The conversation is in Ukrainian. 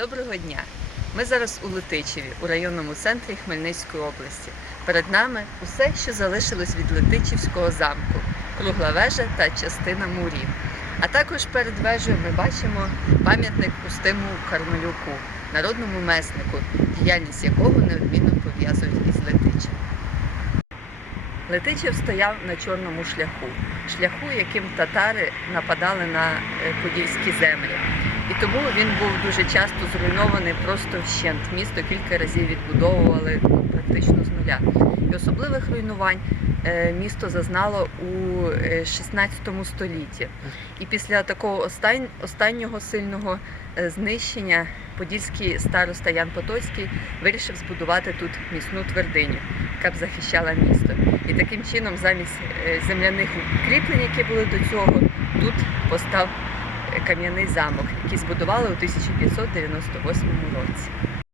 Доброго дня! Ми зараз у Летичеві, у районному центрі Хмельницької області. Перед нами усе, що залишилось від Летичівського замку, кругла вежа та частина мурів. А також перед вежею ми бачимо пам'ятник Устиму Кармелюку, народному меснику, діяльність якого неодмінно пов'язують із Летичем. Летичев стояв на чорному шляху, шляху, яким татари нападали на е, подільські землі. І тому він був дуже часто зруйнований просто вщент. Місто кілька разів відбудовували ну, практично з нуля. І особливих руйнувань е, місто зазнало у е, 16 столітті. І після такого останнього сильного е, знищення подільський староста Ян Потоцький вирішив збудувати тут міцну твердиню, яка б захищала місто. І таким чином, замість е, земляних кріплень, які були до цього, тут постав е, кам'яний замок, який збудували у 1598 році.